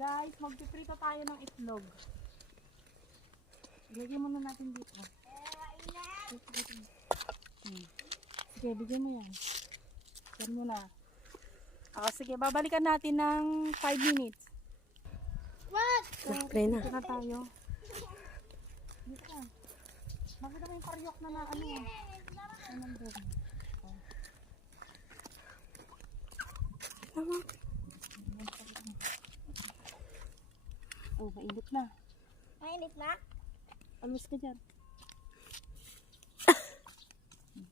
Guys, magpiprito tayo ng itlog. Ilagay muna natin dito. Sige, bigyan mo yan. Yan muna. Sige, babalikan natin ng 5 minutes. What? Try na. Dito na tayo. Dito ka. Makita mo yung karyok na na ano. Ano nandun? Tama. Mainit na. Mainit na? Alwas ka dyan.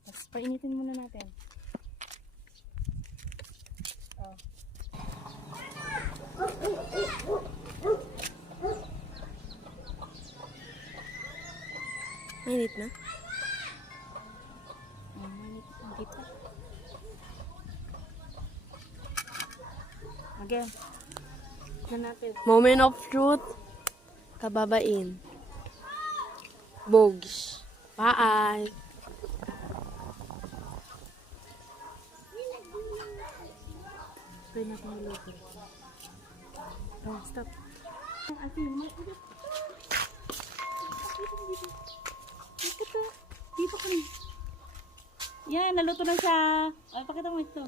Tapos painitin muna natin. Mainit na? Mainit na dito. Again. Tignan natin. Moment of truth. Kababain. Bogs. Bye. Try natin iluto. Oh, stop. Ate, dito ka rin. Yan, naluto na siya. Ay, pakita mo ito.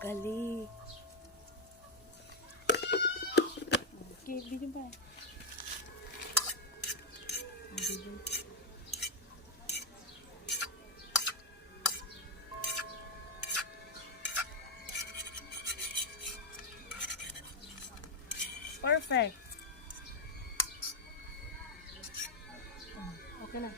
Gali. Okay, video ba? Perfect. Okay na.